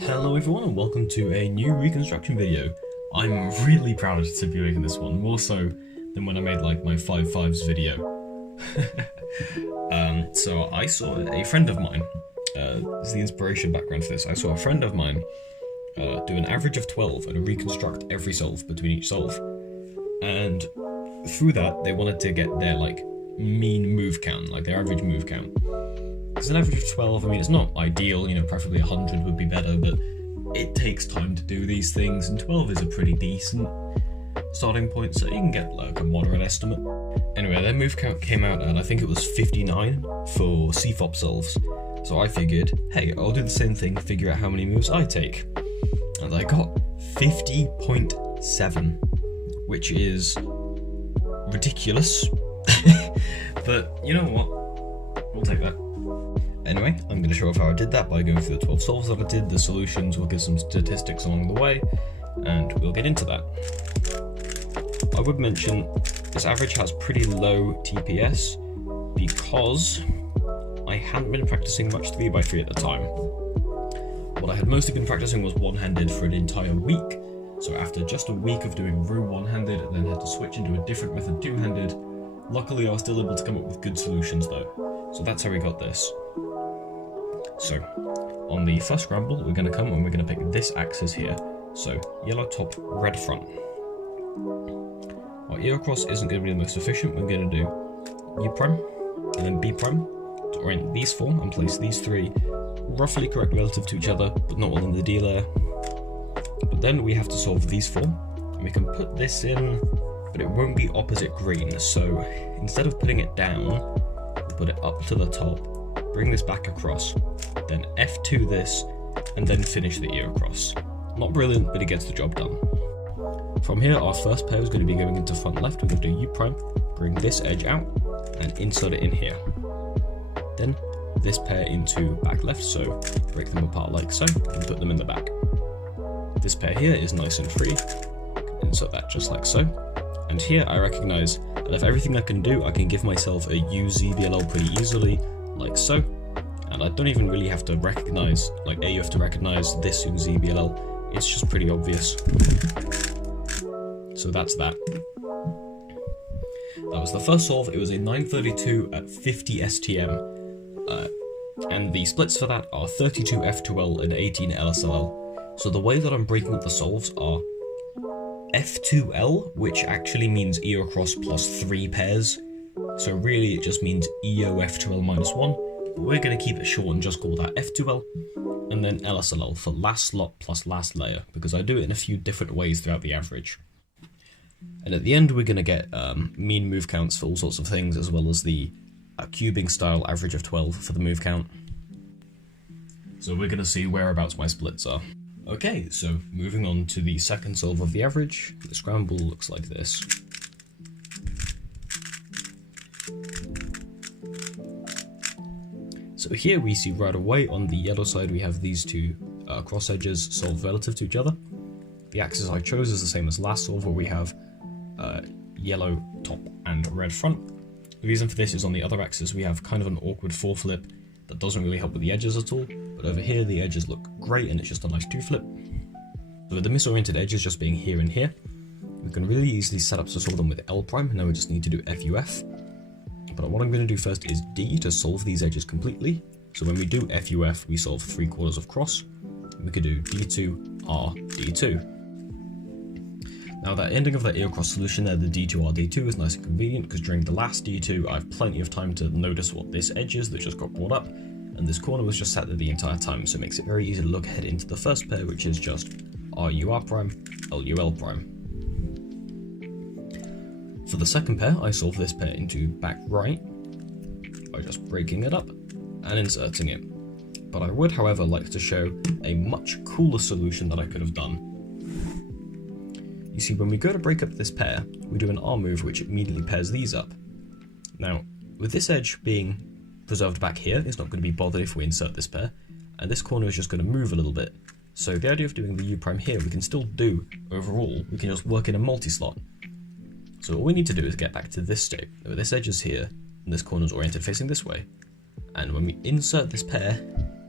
Hello everyone and welcome to a new reconstruction video. I'm really proud to be making this one, more so than when I made like my 5.5s video. So I saw a friend of mine, this is the inspiration background for this, I saw a friend of mine do an average of 12 and reconstruct every solve between each solve. And through that they wanted to get their like mean move count, like their average move count. Because an average of 12, I mean, it's not ideal, you know, preferably 100 would be better, but it takes time to do these things, and 12 is a pretty decent starting point, so you can get like a moderate estimate. Anyway, their move count came out at, I think it was 59 for CFOP solves, so I figured, hey, I'll do the same thing, figure out how many moves I take. And I got 50.7, which is ridiculous, but you know what, we'll take that. Anyway, I'm going to show off how I did that by going through the 12 solves that I did, the solutions, we'll give some statistics along the way, and we'll get into that. I would mention this average has pretty low TPS because I hadn't been practicing much 3x3 at the time. What I had mostly been practicing was one-handed for an entire week, so after just a week of doing roux one-handed, I then had to switch into a different method two-handed. Luckily I was still able to come up with good solutions though, so that's how we got this. So, on the first scramble, we're going to come and we're going to pick this axis here. So, yellow top, red front. Our EOCross isn't going to be the most efficient. We're going to do U prime and then B prime to orient these four and place these three roughly correct relative to each other, but not all in the D layer. But then we have to solve these four, and we can put this in, but it won't be opposite green. So, instead of putting it down, we'll put it up to the top. Bring this back across, then F2 this, and then finish the EOCross. Not brilliant, but it gets the job done. From here, our first pair is going to be going into front left. We're going to do U prime, bring this edge out, and insert it in here. Then this pair into back left, so break them apart like so, and put them in the back. This pair here is nice and free. Insert that just like so. And here I recognize that if everything I can do, I can give myself a UZBLL pretty easily, like so, and I don't even really have to recognize, like you have to recognize this in ZBLL, it's just pretty obvious. So that's that. That was the first solve. It was a 932 at 50 STM, and the splits for that are 32 F2L and 18 LSLL. So the way that I'm breaking up the solves are F2L, which actually means EOCross plus 3 pairs. So really it just means EO F2L minus 1, but we're going to keep it short and just call that F2L, and then LSLL for last slot plus last layer, because I do it in a few different ways throughout the average. And at the end we're going to get mean move counts for all sorts of things, as well as the cubing style average of 12 for the move count. So we're going to see whereabouts my splits are. Okay, so moving on to the second solve of the average, the scramble looks like this. So here we see right away on the yellow side we have these two cross edges solved relative to each other. The axis I chose is the same as last solve, where we have yellow top and red front. The reason for this is on the other axis we have kind of an awkward 4-flip that doesn't really help with the edges at all, but over here the edges look great and it's just a nice 2-flip. So with the misoriented edges just being here and here, we can really easily set up to solve them with L prime, and now we just need to do FUF. But what I'm going to do first is D to solve these edges completely. So when we do FUF, we solve 3/4 of cross. We could do D2, R, D2. Now that ending of that EOCross solution there, the D2, R, D2 is nice and convenient, because during the last D2, I have plenty of time to notice what this edge is that just got brought up, and this corner was just sat there the entire time, so it makes it very easy to look ahead into the first pair, which is just RU, R prime, LU, L prime. For the second pair, I solve this pair into back right by just breaking it up and inserting it. But I would, however, like to show a much cooler solution that I could have done. You see, when we go to break up this pair, we do an R move which immediately pairs these up. Now, with this edge being preserved back here, it's not going to be bothered if we insert this pair, and this corner is just going to move a little bit. So the idea of doing the U prime here, we can still do overall, we can just work in a multi-slot. So all we need to do is get back to this state, where this edge is here, and this corner is oriented facing this way. And when we insert this pair,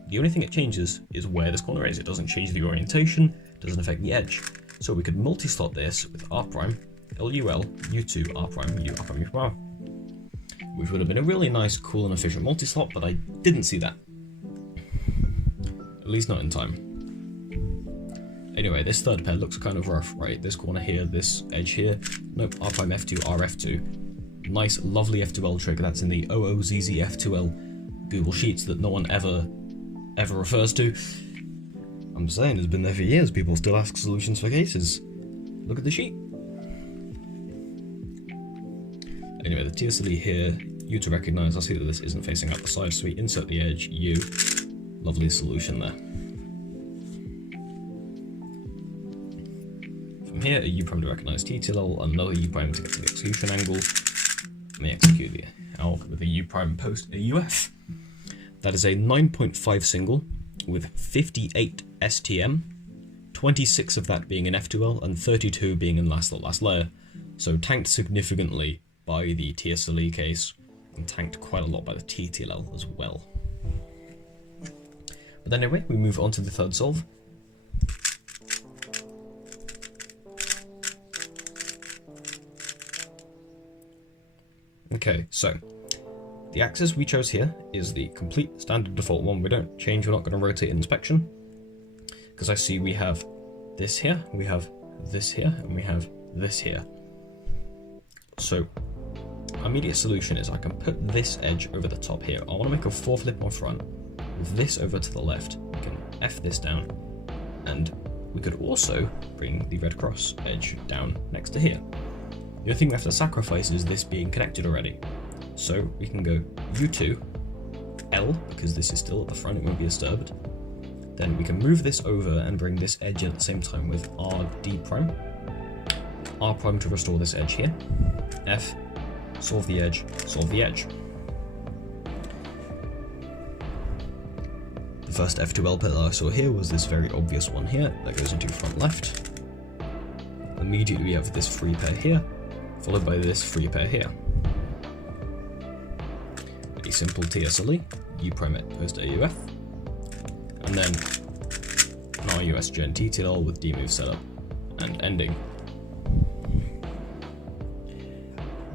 The only thing it changes is where this corner is. It doesn't change the orientation, doesn't affect the edge. So we could multi-slot this with R prime, LUL, U2, R prime, U, R prime, U prime. Which would have been a really nice, cool and efficient multi-slot, but I didn't see that. At least not in time. Anyway, this third pair looks kind of rough, right? This corner here, this edge here. Nope, R prime F2, RF2. Nice, lovely F2L trick that's in the ao12 F2L Google Sheets that no one ever refers to. I'm saying it's been there for years, people still ask solutions for cases. Look at the sheet. Anyway, the TSLE here, U to recognise, I see that this isn't facing out the side, so we insert the edge, U. Lovely solution there. From here, a U prime to recognise TTL, another U prime to get to the execution angle. Let me execute the ALK with a U prime post AUF. That is a 9.5 single with 58 STM, 26 of that being in F2L and 32 being in last layer. So tanked significantly by the TSLE case and tanked quite a lot by the TTL as well. But anyway, we move on to the third solve. Okay, so the axis we chose here is the complete standard default one. We don't change, we're not going to rotate inspection. Because I see we have this here, we have this here, and we have this here. So, our immediate solution is I can put this edge over the top here. I want to make a 4-flip on front, with this over to the left. We can F this down, and we could also bring the red cross edge down next to here. The only thing we have to sacrifice is this being connected already. So we can go U2, L, because this is still at the front, it won't be disturbed. Then we can move this over and bring this edge in at the same time with RD prime. R prime to restore this edge here. F, solve the edge, solve the edge. The first F2L pair that I saw here was this very obvious one here that goes into front left. Immediately we have this free pair here, followed by this free pair here. A simple TSLE, U prime at post AUF, and then an RUS gen TTL with D-move setup and ending.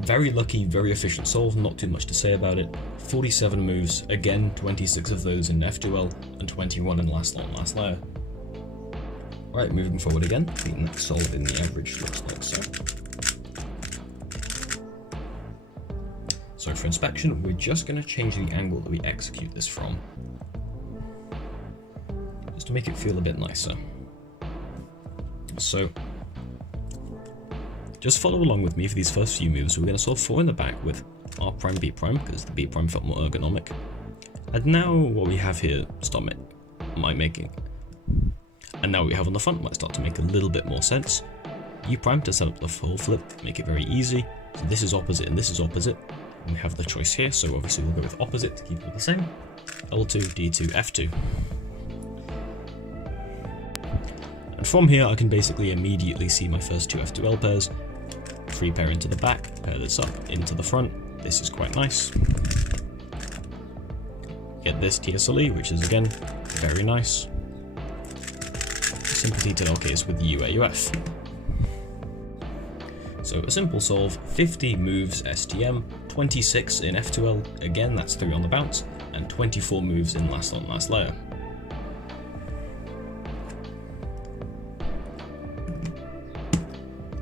Very lucky, very efficient solve, not too much to say about it. 47 moves, again 26 of those in F2L and 21 in last layer. Alright, moving forward again, the next solve in the average looks like so. So for inspection, we're just going to change the angle that we execute this from, just to make it feel a bit nicer. So, just follow along with me for these first few moves. We're going to solve 4 in the back with R prime, B prime, because the B prime felt more ergonomic. And now what we have here might making. And now what we have on the front might start to make a little bit more sense. U prime to set up the full flip, make it very easy. So this is opposite and this is opposite. And we have the choice here, so obviously we'll go with opposite to keep it the same. L2, D2, F2. And from here I can basically immediately see my first 2 F2L pairs. 3 pair into the back, pair this up into the front. This is quite nice. Get this TSLE, which is again very nice. Simple TTL case with the UAUF. So a simple solve, 50 moves STM, 26 in F2L, again that's 3 on the bounce, and 24 moves in last layer.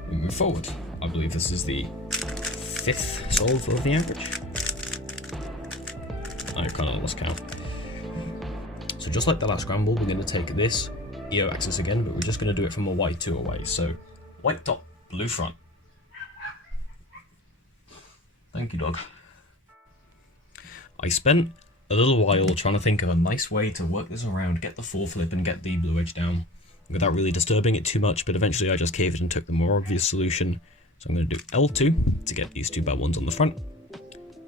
We move forward. I believe this is the 5th solve of the average. I kind of lost count. So just like the last scramble, we're going to take this EO axis again, but we're just going to do it from a white 2 away. So white top, blue front. Thank you, dog. I spent a little while trying to think of a nice way to work this around, get the 4 flip and get the blue edge down without really disturbing it too much, but eventually I just caved and took the more obvious solution. So I'm going to do L2 to get these 2 bad ones on the front.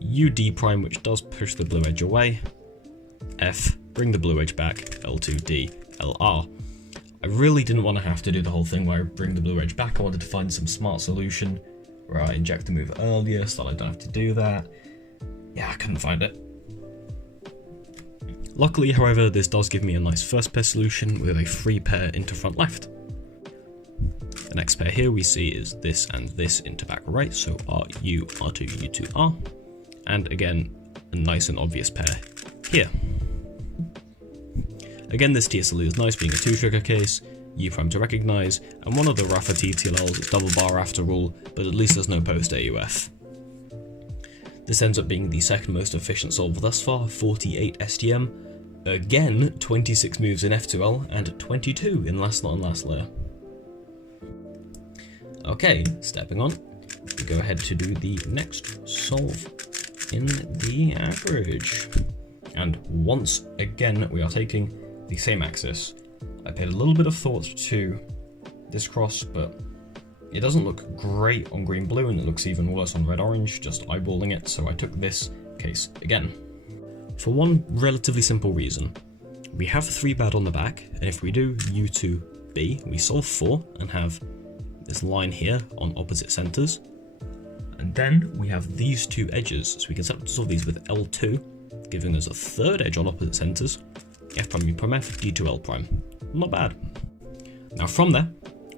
UD prime, which does push the blue edge away. F, bring the blue edge back. L2, D, LR. I really didn't want to have to do the whole thing where I bring the blue edge back. I wanted to find some smart solution where I inject the move earlier so that I don't have to do that. Yeah, I couldn't find it. Luckily, however, this does give me a nice first pair solution with a free pair into front left. The next pair here we see is this and this into back right, so RU, R2, U2, R. And again, a nice and obvious pair here. Again, this TSLE is nice, being a 2-trigger case, U prime to recognise, and one of the rougher TTLLs, it's double bar after all, but at least there's no post AUF. This ends up being the second most efficient solve thus far, 48 STM. Again, 26 moves in F2L and 22 in last slot and last layer. Okay, stepping on, we go ahead to do the next solve in the average. And once again, we are taking the same axis. I paid a little bit of thought to this cross, but it doesn't look great on green-blue, and it looks even worse on red-orange, just eyeballing it, so I took this case again. For one relatively simple reason. We have 3 bad on the back, and if we do U2B, we solve 4 and have this line here on opposite centers, and then we have these 2 edges, so we can set up to solve these with L2, giving us a 3rd edge on opposite centers, F prime, U prime, F, D2, L prime. Not bad. Now from there,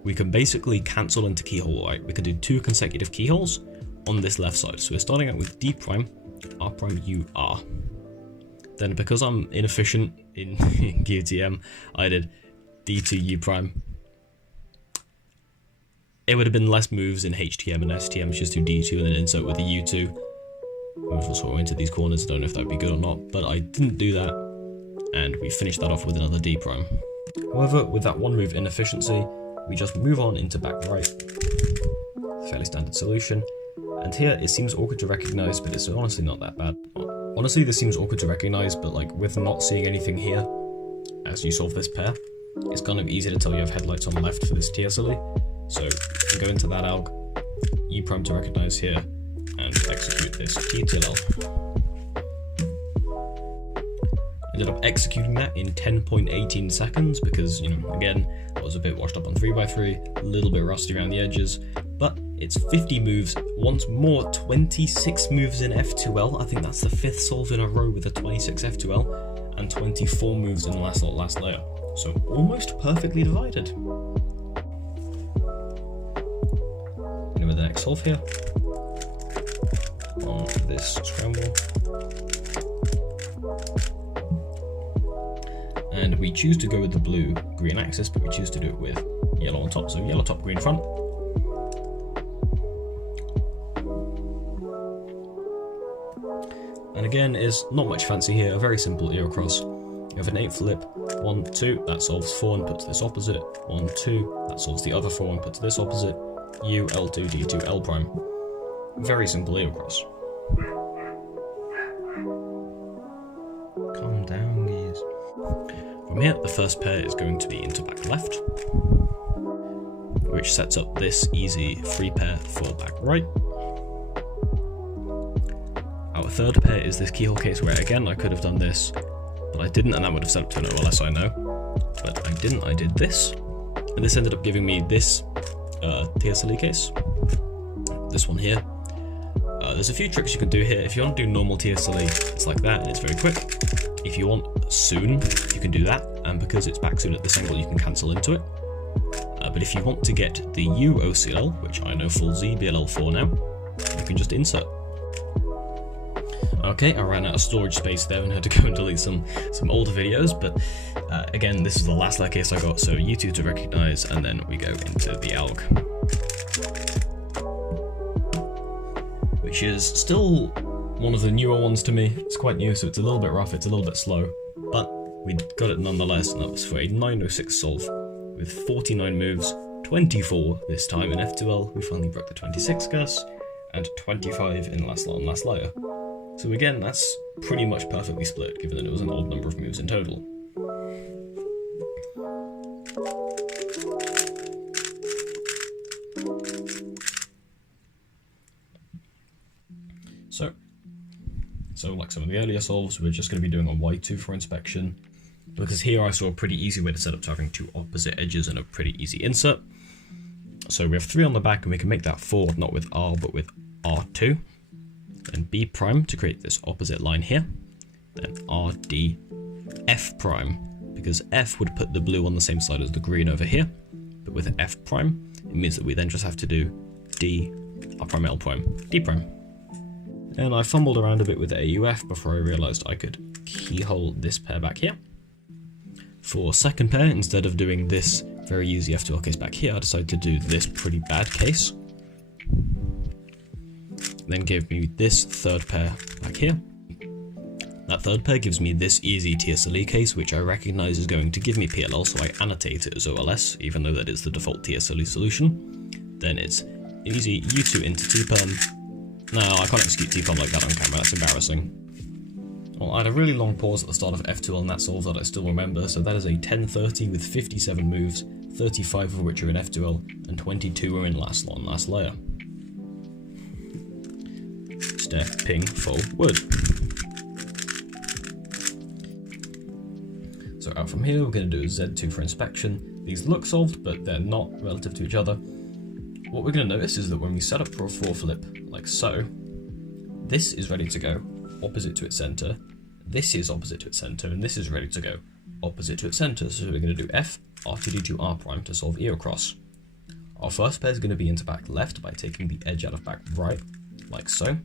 we can basically cancel into keyhole, right? We can do 2 consecutive keyholes on this left side. So we're starting out with D prime, R prime, U, R. Then because I'm inefficient in QTM, I did D2, U prime. It would have been less moves in HTM and STM, just do D2 and then insert with the U2. We've also into these corners, I don't know if that would be good or not, but I didn't do that, and we finished that off with another D prime. However, with that 1 move inefficiency, we just move on into back right. Fairly standard solution. And here it seems awkward to recognize, but it's honestly not that bad. Honestly, this seems awkward to recognize, but like with not seeing anything here as you solve this pair, it's kind of easy to tell you have headlights on the left for this TSLE. So you can go into that alg, U prime to recognize here, and execute this TTLL. Ended up executing that in 10.18 seconds because, you know, again, I was a bit washed up on 3x3, a little bit rusty around the edges, but it's 50 moves, once more 26 moves in F2L. I think that's the 5th solve in a row with a 26 F2L, and 24 moves in the last lot, last layer. So almost perfectly divided. And with the next solve here, on this scramble. And we choose to go with the blue-green axis, but we choose to do it with yellow on top, so yellow top, green front. And again, is not much fancy here, a very simple EOCross. You have an 8 flip, 1, 2, that solves 4 and puts this opposite, 1, 2, that solves the other 4 and puts this opposite, U, L2, D2, L prime. Very simple EOCross. Calm down, guys. From here, the first pair is going to be into back left, which sets up this easy free pair for back right. Our third pair is this keyhole case where, again, I could have done this, but I didn't, and that would have set up to an OLS, I know. But I didn't, I did this, and this ended up giving me this TSLE case, this one here. There's a few tricks you can do here. If you want to do normal TSLE, it's like that, and it's very quick. If you want soon, you can do that, and because it's back soon at this angle, you can cancel into it. But if you want to get the U OCL, which I know full Z, BLL4 now, you can just insert. Okay, I ran out of storage space there and had to go and delete some older videos, but again, this is the last layer case I got, so U2 to recognize, and then we go into the ALG. Which is still one of the newer ones to me. It's quite new, so it's a little bit rough, it's a little bit slow, but we got it nonetheless, and that was for a 906 solve with 49 moves, 24 this time in F2L. We finally broke the 26 gas, and 25 in last lot and last layer. So again, that's pretty much perfectly split, given that it was an odd number of moves in total. So like some of the earlier solves, we're just going to be doing a Y2 for inspection, because here I saw a pretty easy way to set up to having 2 opposite edges and a pretty easy insert. So we have 3 on the back, and we can make that 4, not with R, but with R2. Then B prime to create this opposite line here. Then RD F prime, because F would put the blue on the same side as the green over here, but with F prime, it means that we then just have to do D, R prime, L prime, D prime. And I fumbled around a bit with AUF before I realised I could keyhole this pair back here. For second pair, instead of doing this very easy F2L case back here, I decided to do this pretty bad case. Then gave me this third pair back here. That third pair gives me this easy TSLE case, which I recognise is going to give me PLL, so I annotate it as OLS, even though that is the default TSLE solution. Then it's easy U2 into T-perm. No, I can't execute T-perm like that on camera, that's embarrassing. Well, I had a really long pause at the start of F2L in that solve that I still remember, so that is a 1030 with 57 moves, 35 of which are in F2L, and 22 are in last lot and last layer. Step, ping, forward. So out from here, we're going to do a Z2 for inspection. These look solved, but they're not relative to each other. What we're going to notice is that when we set up for a 4-flip, like so, this is ready to go opposite to its center, this is opposite to its center, and this is ready to go opposite to its center. So we're going to do F, R2D2 R prime to solve EOCross. Our first pair is going to be into back left by taking the edge out of back right, like so.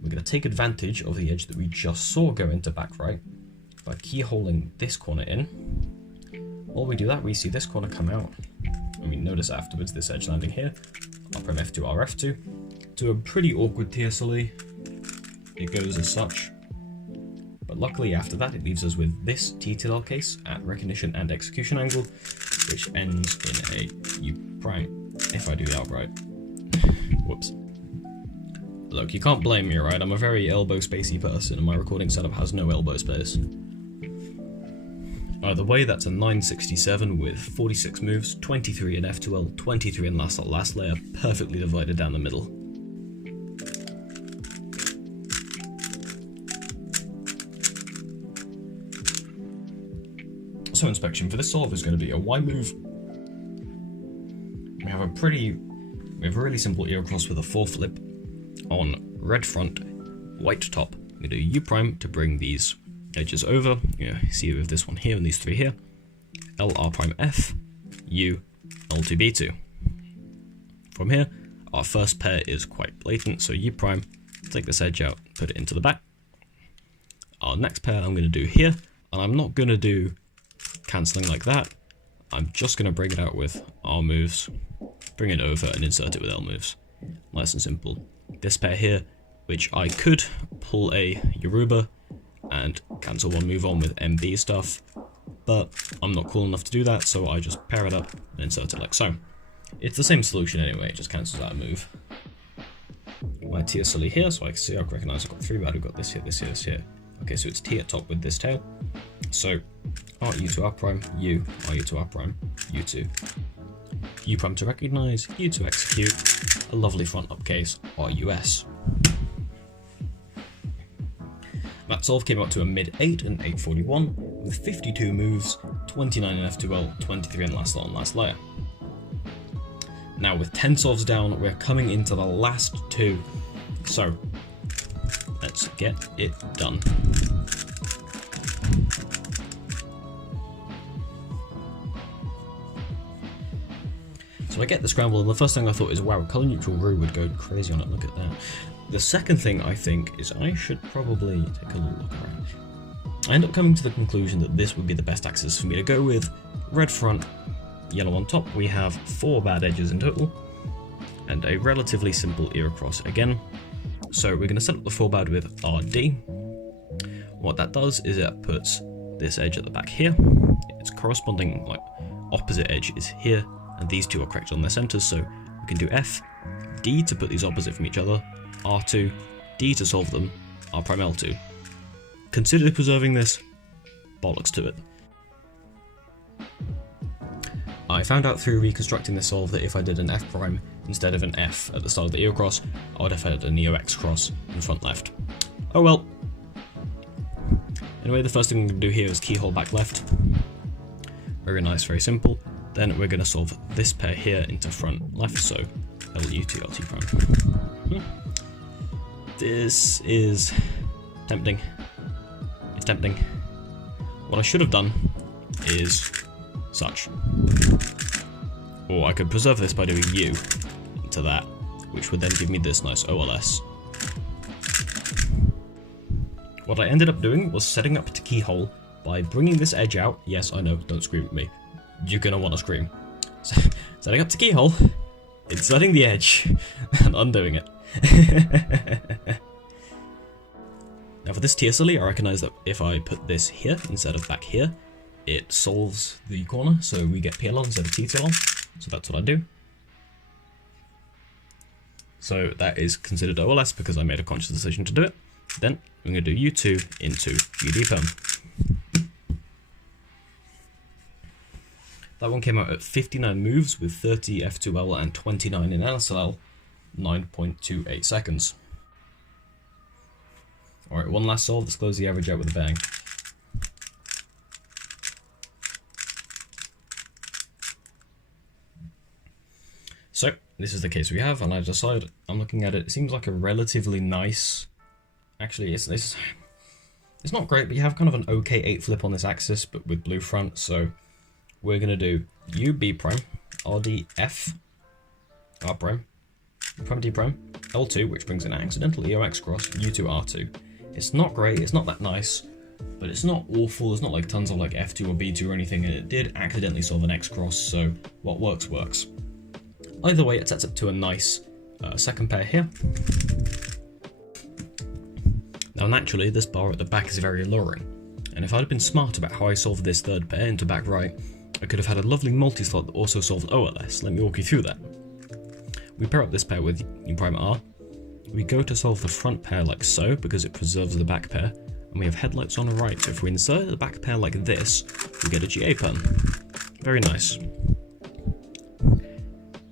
We're going to take advantage of the edge that we just saw go into back right by keyholing this corner in. While we do that, we see this corner come out, and we notice afterwards this edge landing here, R prime F2 R F2, to a pretty awkward TSLE. It goes as such, but luckily after that it leaves us with this TTL case at recognition and execution angle, which ends in a U prime, if I do the outright. Whoops. Look, you can't blame me, right? I'm a very elbow spacey person and my recording setup has no elbow space. Either way, that's a 967 with 46 moves, 23 in F2L, 23 in last layer, perfectly divided down the middle. So inspection for this solve is going to be a Y move. We have a really simple EOCross with a 4-flip on red front, white top. We do U prime to bring these edges over. You see with this one here and these three here. L R prime F, U, L2 B2. From here, our first pair is quite blatant, so U prime, take this edge out, put it into the back. Our next pair I'm going to do here, and I'm not going to do cancelling like that. I'm just going to bring it out with R moves, bring it over and insert it with L moves. Nice and simple. This pair here, which I could pull a Yoruba and cancel one move on with MB stuff, but I'm not cool enough to do that, so I just pair it up and insert it like so. It's the same solution anyway, it just cancels out a move. My TSLE here, so I can see I recognise I've got 3 bad, we've got this here, this here, this here. Okay, so it's T at top with this tail. So R U2 R prime, U, R U2 R prime, U2. U prime to recognise, U to execute, a lovely front up case, RUS. That solve came up to a mid 8 and 841 with 52 moves, 29 in F2L, 23 in last lot and last layer. Now with 10 solves down, we're coming into the last 2. So let's get it done. So I get the scramble, and the first thing I thought is, wow, colour neutral Rue would go crazy on it, look at that. The second thing I think is I should probably take a little look around. I end up coming to the conclusion that this would be the best axis for me to go with. Red front, yellow on top. We have 4 bad edges in total, and a relatively simple EOCross again. So we're going to set up the 4 bad with RD. What that does is it puts this edge at the back here. Its corresponding opposite edge is here, and these two are correct on their centers, so we can do F, D to put these opposite from each other, R2, D to solve them, R prime L2. Consider preserving this, bollocks to it. I found out through reconstructing this solve that if I did an F prime instead of an F at the start of the EOCross, I would have had an EOXcross in front left. Oh well. Anyway, the first thing we're going to do here is keyhole back left. Very nice, very simple. Then we're going to solve this pair here into front left, so LU to LT prime. This is tempting. It's tempting. what I should have done is such. Or I could preserve this by doing U to that, which would then give me this nice OLS. What I ended up doing was setting up to keyhole by bringing this edge out. Yes, I know, don't scream at me. You're gonna want to scream. So, setting up to keyhole, inserting the edge, and undoing it. Now for this TSLE, I recognise that if I put this here instead of back here, it solves the corner, so we get PLL instead of TTL. So that's what I do. So that is considered OLS because I made a conscious decision to do it. Then I'm going to do U2 into UDPerm. That one came out at 59 moves with 30 F2L and 29 in LSLL, 9.28 seconds. Alright, one last solve, let's close the average out with a bang. So, this is the case we have, and I decide, I'm looking at it, it seems like a relatively nice, actually it's not great, but you have kind of an okay 8 flip on this axis, but with blue front, so we're going to do U, B prime, RD, F, R prime, prime D prime, L2, which brings in an accidental EOCross, U2, R2. It's not great, it's not that nice, but it's not awful, there's not like tons of like F2 or B2 or anything, and it did accidentally solve an X cross, so what works, works. Either way, it sets up to a nice second pair here. Now naturally, this bar at the back is very alluring, and if I'd been smart about how I solved this third pair into back right, I could have had a lovely multi-slot that also solved OLS. Let me walk you through that. We pair up this pair with U prime R. We go to solve the front pair like so, because it preserves the back pair, and we have headlights on the right, so if we insert the back pair like this, we get a GA perm. Very nice.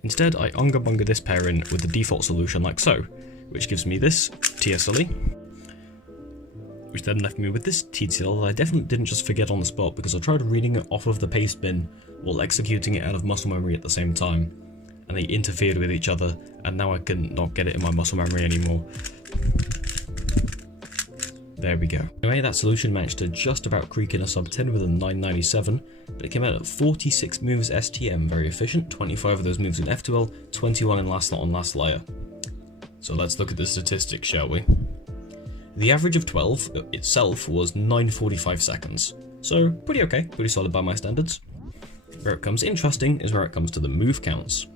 Instead, I unga bunga this pair in with the default solution like so, which gives me this TSLE, which then left me with this TTL that I definitely didn't just forget on the spot because I tried reading it off of the paste bin while executing it out of muscle memory at the same time, and they interfered with each other, and now I can not get it in my muscle memory anymore. There we go. Anyway, that solution managed to just about creak in a sub 10 with a 997, but it came out at 46 moves STM, very efficient, 25 of those moves in F2L, 21 in last slot on last layer. So let's look at the statistics, shall we? The average of 12 itself was 9:45 seconds, so pretty okay, pretty solid by my standards. Where it comes interesting is where it comes to the move counts.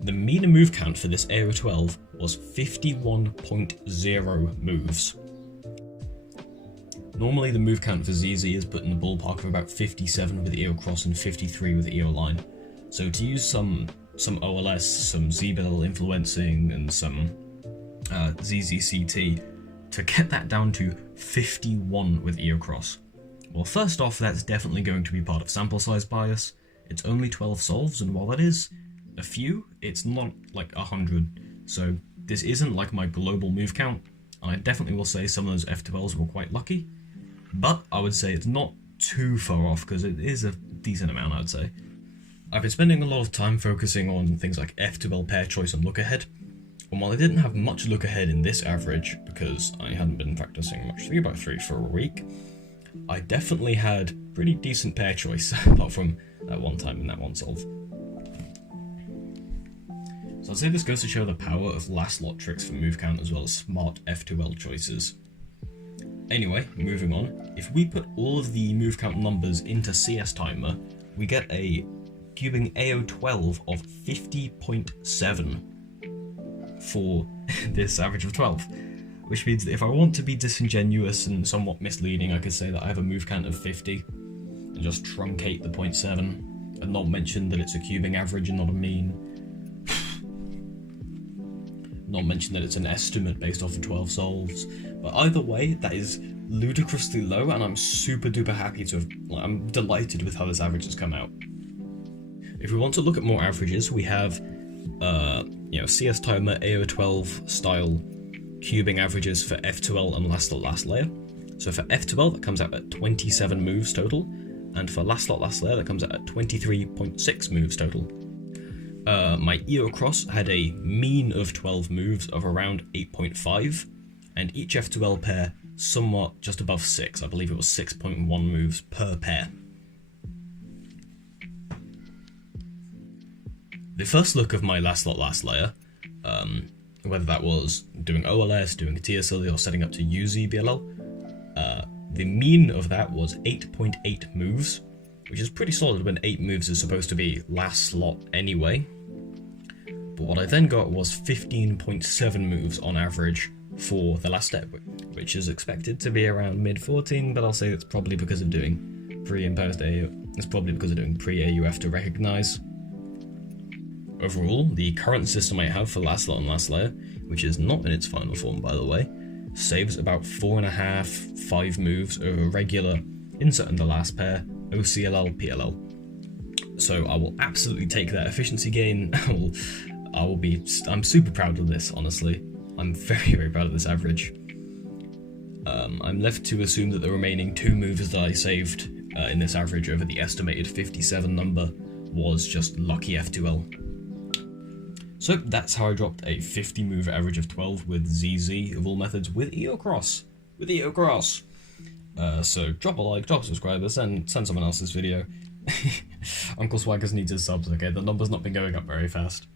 The mean move count for this ao12 was 51.0 moves. Normally the move count for ZZ is put in the ballpark of about 57 with EOCross and 53 with EOLine. So to use some OLS, some ZBill influencing and some ZZCT to get that down to 51 with EOCross. Well, first off, that's definitely going to be part of sample size bias. It's only 12 solves, and while that is a few, it's not like 100. So this isn't like my global move count, and I definitely will say some of those F2Ls were quite lucky. But I would say it's not too far off, because it is a decent amount, I would say. I've been spending a lot of time focusing on things like F2L pair choice and look ahead, and while I didn't have much look ahead in this average, because I hadn't been practicing much 3x3 for a week, I definitely had pretty decent pair choice, apart from that one time in that one solve. So I'd say this goes to show the power of last lot tricks for move count as well as smart F2L choices. Anyway, moving on, if we put all of the move count numbers into CS Timer, we get a cubing ao12 of 50.7 for this average of 12, which means that if I want to be disingenuous and somewhat misleading, I could say that I have a move count of 50 and just truncate the 0.7 and not mention that it's a cubing average and not a mean. Not mention that it's an estimate based off of 12 solves. But either way, that is ludicrously low, and I'm super duper happy to have, I'm delighted with how this average has come out. If we want to look at more averages, we have CS Timer ao12 style cubing averages for F2L and last lot last layer. So for F2L that comes out at 27 moves total, and for last lot last layer that comes out at 23.6 moves total. My EOCross had a mean of 12 moves of around 8.5, and each F2L pair somewhat just above 6. I believe it was 6.1 moves per pair. The first look of my last lot last layer, whether that was doing OLS, doing a TSL, or setting up to use EBLL, the mean of that was 8.8 moves, which is pretty solid when 8 moves is supposed to be last slot anyway. But what I then got was 15.7 moves on average for the last step, which is expected to be around mid-14, but I'll say it's probably because of doing pre and post AU. It's probably because of doing pre-AUF to recognize. Overall, the current system I have for last lot and last layer, which is not in its final form by the way, saves about 4.5, 5 moves over regular, insert in the last pair, OCLL, PLL. So I will absolutely take that efficiency gain. I'm super proud of this, honestly. I'm very, very proud of this average. I'm left to assume that the remaining 2 moves that I saved in this average over the estimated 57 number was just lucky F2L. So that's how I dropped a 50 move average of 12 with ZZ of all methods with EOCross. So drop a like, drop a subscribe, and send someone else this video. Uncle Swaggers needs his subs, okay? The number's not been going up very fast.